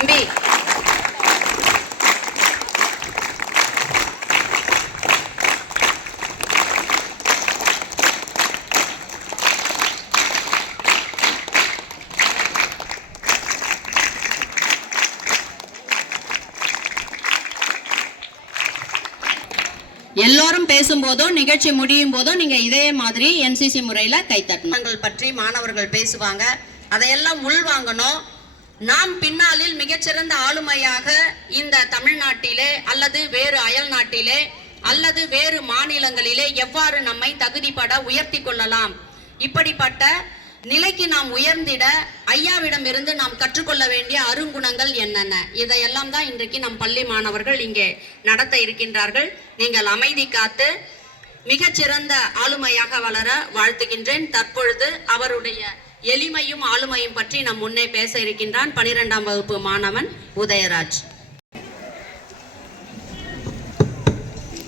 தம்பி எல்லோரும் பேசும்போதும் நிகழ்ச்சி முடியும் போதும் நீங்க இதே மாதிரி என்சிசி முறையில கைத்தட்டணும் பற்றி மாணவர்கள் பேசுவாங்க, அதையெல்லாம் உள்வாங்கணும். நாம் பின்னாளில் மிகச்சிறந்த ஆளுமையாக இந்த தமிழ்நாட்டிலே அல்லது வேறு அயல் நாட்டிலே அல்லது வேறு மாநிலங்களிலே எவ்வாறு நம்மை தகுதிப்பட உயர்த்தி கொள்ளலாம், இப்படிப்பட்ட நிலைக்கு நாம் உயர்ந்திட ஐயாவிடமிருந்து நாம் கற்றுக்கொள்ள வேண்டிய அருங்குணங்கள் என்னென்ன, இதையெல்லாம் தான் இன்றைக்கு நம் பள்ளி மாணவர்கள் இங்கே நடத்த இருக்கின்றார்கள். நீங்கள் அமைதி காத்து மிகச்சிறந்த ஆளுமையாக வளர வாழ்த்துகின்றேன். தற்பொழுது அவருடைய எளிமையும் ஆளுமையும் பற்றி நம் முன்னே பேச இருக்கின்றான் 12ஆம் வகுப்பு மாணவன் உதயராஜ்.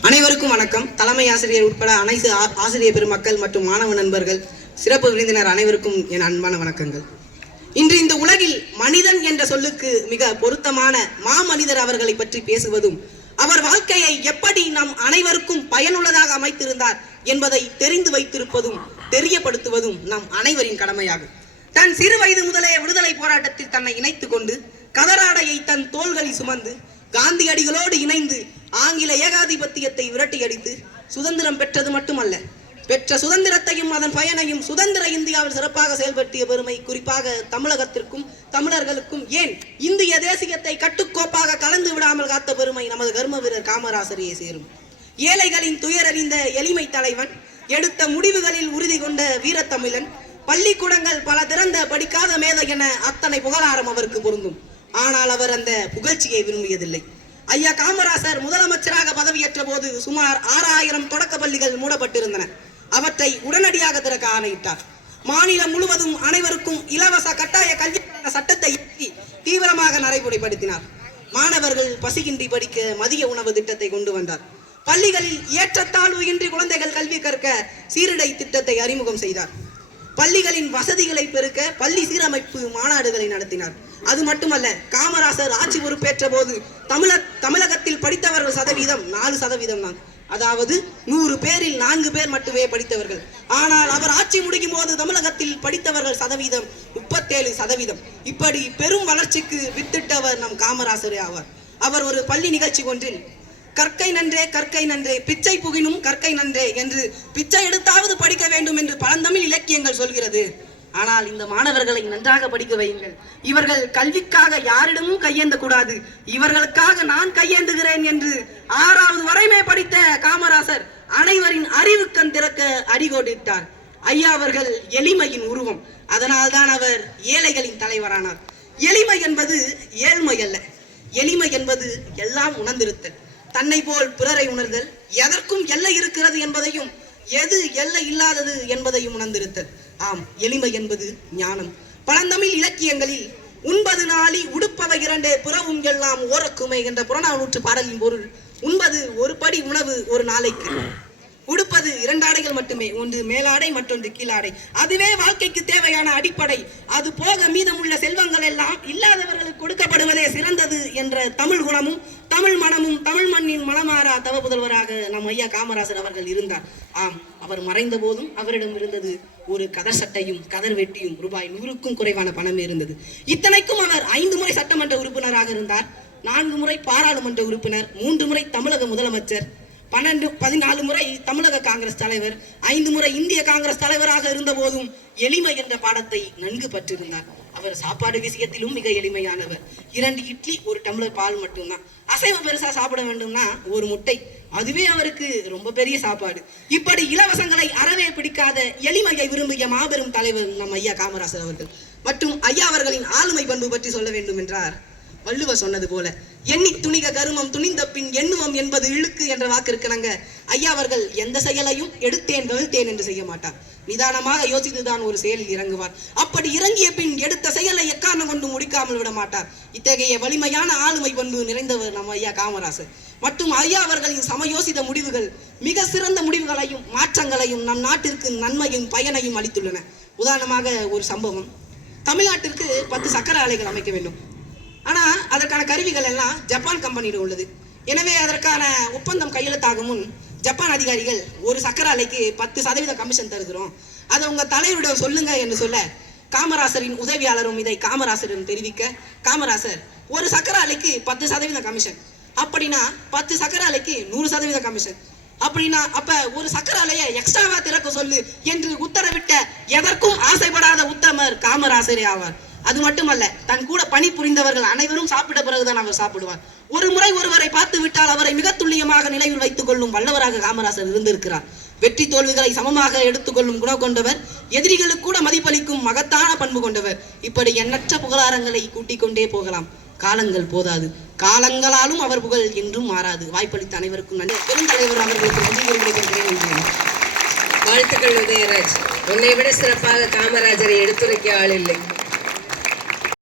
அனைவருக்கும் வணக்கம். தலைமை ஆசிரியர் உட்பட அனைத்து ஆசிரியர் பெருமக்கள் மற்றும் மாணவ நண்பர்கள், சிறப்பு விருந்தினர் அனைவருக்கும் என் அன்பான வணக்கங்கள். இன்று இந்த உலகில் மனிதன் என்ற சொல்லுக்கு மிக பொருத்தமான மாமனிதர் அவர்களை பற்றி பேசுவதும் அவர் வாழ்க்கையை எப்படி நம் அனைவருக்கும் பயனுள்ளதாக அமைத்திருந்தார் என்பதை தெரிந்து வைத்திருப்பதும் தெரியப்படுத்துவதும் நம் அனைவரின் கடமையாகும். தன் சிறு வயது முதலே விடுதலை போராட்டத்தில் தன்னை இணைத்துக் கொண்டு கதராடையை தன் தோள்களில் சுமந்து காந்தியடிகளோடு இணைந்து ஆங்கில ஏகாதிபத்தியத்தை விரட்டியடித்து சுதந்திரம் பெற்றது மட்டுமல்ல, பெற்ற சுதந்திரத்தையும் அதன் பயனையும் சுதந்திர இந்தியாவில் சிறப்பாக செயல்படுத்திய பெருமை குறிப்பாக தமிழகத்திற்கும் தமிழர்களுக்கும், ஏன் இந்திய தேசியத்தை கட்டுக்கோப்பாக கலந்து விடாமல் காத்த பெருமை நமது கர்ம வீரர் காமராசரையே சேரும். ஏழைகளின் துயரறிந்த எளிமை தலைவன், எடுத்த முடிவுகளில் உறுதி கொண்ட வீரத்தமிழன், பள்ளிக்கூடங்கள் பல திறந்த படிக்காத மேதை என அத்தனை புகழாரம் அவருக்கு பொருந்தும். ஆனால் அவர் அந்த புகழ்ச்சியை விரும்பியதில்லை. ஐயா காமராசர் முதலமைச்சராக பதவியேற்ற போது சுமார் 6000 தொடக்க பள்ளிகள் மூடப்பட்டிருந்தன. அவற்றை உடனடியாக திறக்க ஆணையிட்டார். மாநிலம் முழுவதும் அனைவருக்கும் இலவச கட்டாய கல்வி சட்டத்தை இயற்றி தீவிரமாக நடைமுறைப்படுத்தினார். மாணவர்கள் பசியின்றி படிக்க மதிய உணவு திட்டத்தை கொண்டு வந்தார். பள்ளிகளில் ஏற்றத்தாழ்வு இன்றி குழந்தைகள் கல்வி கற்க சீருடை திட்டத்தை அறிமுகம் செய்தார். பள்ளிகளின் வசதிகளை பெருக்க பள்ளி சீரமைப்பு மாநாடுகளை நடத்தினார். அது மட்டுமல்ல, காமராசர் ஆட்சி பொறுப்பேற்ற போது தமிழகத்தில் படித்தவர்கள் சதவீதம் 4% தான். அதாவது 100 பேரில் 4 பேர் மட்டுமே படித்தவர்கள். ஆனால் அவர் ஆட்சி முடிக்கும் போது தமிழகத்தில் படித்தவர்கள் சதவீதம் 37%. இப்படி பெரும் வளர்ச்சிக்கு வித்திட்டவர் நம் காமராசரே ஆவார். அவர் ஒரு பள்ளி நிகழ்ச்சி ஒன்றில் கற்கை நன்றே கற்கை நன்றே பிச்சை புகினும் கற்கை நன்றே என்று பிச்சை எடுத்தாவது படிக்க வேண்டும் என்று பழந்தமிழ் இலக்கியங்கள் சொல்கிறது. ஆனால் இந்த மாணவர்களை நன்றாக படிக்க வையுங்கள், இவர்கள் கல்விக்காக யாரிடமும் கையேந்த கூடாது, இவர்களுக்காக நான் கையேந்துகிறேன் என்று 6வது வரைமே படித்த காமராசர் அனைவரின் அறிவுக்கண் திறக்க அடிகோடிட்டார். ஐயா அவர்கள் எளிமையின் உருவம். அதனால்தான் அவர் ஏழைகளின் தலைவரானார். எளிமை என்பது ஏழ்மை அல்ல, எளிமை என்பது எல்லாம் உணர்ந்திருத்தல், தன்னை போல் பிறரை உணர்தல், எதற்கும் எல்லை இருக்கிறது என்பதையும் எது எல்லை இல்லாதது என்பதையும் உணர்ந்திருத்தல். ஆம், எளிமை என்பது ஞானம். பழந்தமிழ் இலக்கியங்களில் உண்பது நாளி உடுப்பவை 2 புறவும் எல்லாம் ஓரக்குமை என்ற புறநானூற்று பாடலின் பொருள், உண்பது ஒரு படி உணவு ஒரு நாளைக்கு, உடுப்பது 2 ஆடைகள் மட்டுமே, ஒன்று மேலாடை மற்றொன்று கீழாடை, அதுவே வாழ்க்கைக்கு தேவையான அடிப்படை, அது போக மீதமுள்ள செல்வங்கள் எல்லாம் இல்லாதவர்களுக்கு கொடுக்கப்படுவதே சிறந்தது என்ற தமிழ் குணமும் தமிழ் மனமும் தமிழ் மண்ணின் மனமாறா தவ புதல்வராக நம் ஐயா காமராசர் அவர்கள் இருந்தார். ஆம், அவர் மறைந்த போதும் அவரிடம் இருந்தது ஒரு கதர் சட்டையும் கதர் வெட்டியும் ரூபாய் 100க்கும் குறைவான பணமே இருந்தது. இத்தனைக்கும் அவர் 5 முறை சட்டமன்ற உறுப்பினராக இருந்தார், 4 முறை பாராளுமன்ற உறுப்பினர், 3 முறை தமிழக முதலமைச்சர், 14 முறை தமிழக காங்கிரஸ் தலைவர், 5 முறை இந்திய காங்கிரஸ் தலைவராக இருந்த போதும் எளிமை என்ற பாடத்தை நன்கு பற்றிருந்தார். அவர் சாப்பாடு விஷயத்திலும் மிக எளிமையானவர். 2 இட்லி 1 டம்ளர் பால் மட்டும்தான். அசைவம் பெருசா சாப்பிட வேண்டும்னா 1 முட்டை, அதுவே அவருக்கு ரொம்ப பெரிய சாப்பாடு. இப்படி இலவசங்களை அறவே பிடிக்காத எளிமையை விரும்பிய மாபெரும் தலைவர் நம் ஐயா காமராசர் அவர்கள். மற்றும் ஐயா அவர்களின் ஆளுமை பண்பு பற்றி சொல்ல வேண்டும் என்றார், வள்ளுவர் சொன்னது போல எண்ணி துணிக கருமம் துணிந்த பின் எண்ணுவம் என்பது இழுக்கு என்ற வாக்கு இருக்கிறாங்க. ஐயா அவர்கள் எந்த செயலையும் எடுத்தேன் கழுத்தேன் என்று செய்ய மாட்டார். நிதானமாக யோசித்துதான் ஒரு செயலில் இறங்குவார். அப்படி இறங்கிய பின் எடுத்த செயலை எக்காரணம் கொண்டு முடிக்காமல் விட மாட்டார். இத்தகைய வலிமையான ஆளுமை பண்பு நிறைந்தவர் நம்ம ஐயா காமராசர். மற்றும் ஐயா அவர்களின் சமயோசித முடிவுகள் மிக சிறந்த முடிவுகளையும் மாற்றங்களையும் நம் நாட்டிற்கு நன்மையும் பயனையும் அளித்துள்ளன. உதாரணமாக ஒரு சம்பவம், தமிழ்நாட்டிற்கு 10 சக்கர ஆலைகள் அமைக்க வேண்டும். ஆனா அதற்கான கருவிகள் எல்லாம் ஜப்பான் கம்பெனியிடம் உள்ளது. எனவே அதற்கான ஒப்பந்தம் கையெழுத்தாகும் முன் ஜப்பான் அதிகாரிகள் ஒரு சக்கர ஆலைக்கு 10% கமிஷன் தருகிறோம், அதை உங்க தலைவரிடம் சொல்லுங்க என்று சொல்ல காமராசரின் உதவியாளரும் இதை காமராசரிடம் தெரிவிக்க காமராசர் ஒரு சக்கர ஆலைக்கு 10% கமிஷன், அப்படின்னா 10 சக்கர ஆலைக்கு 100% கமிஷன், அப்படின்னா அப்ப ஒரு சக்கர ஆலையை எக்ஸ்ட்ராவா திறக்க சொல்லு என்று உத்தரவிட்ட எதற்கும் ஆசைப்படாத உத்தமர் காமராசரே ஆவார். அது மட்டுமல்ல, தன் கூட பணி புரிந்தவர்கள் அனைவரும் சாப்பிட்ட பிறகுதான் அவர் சாப்பிடுவார். ஒரு முறை ஒருவரை பார்த்து விட்டால் அவரை மிக துல்லியமாக நினைவில் வைத்துக் கொள்ளும் வல்லவராக காமராசர் இருந்திருக்கிறார். வெற்றி தோல்விகளை சமமாக எடுத்துக்கொள்ளும் குணம் கொண்டவர், எதிரிகளுக்கு கூட மதிப்பளிக்கும் மகத்தான பண்பு கொண்டவர். இப்படி எண்ணற்ற புகழாரங்களை கூட்டிக் கொண்டே போகலாம். காலங்கள் போதாது, காலங்களாலும் அவர் புகழ் என்றும் மாறாது. வாய்ப்பளித்த அனைவருக்கும் நன்றி. பெருந்தலைவர் அவர்களுக்கு நன்றி கூறுகிறேன். வாழ்த்துக்கள் உதயராஜ். உன்னை விட சிறப்பாக காமராஜரை எடுத்துரைக்க ஆள் இல்லை.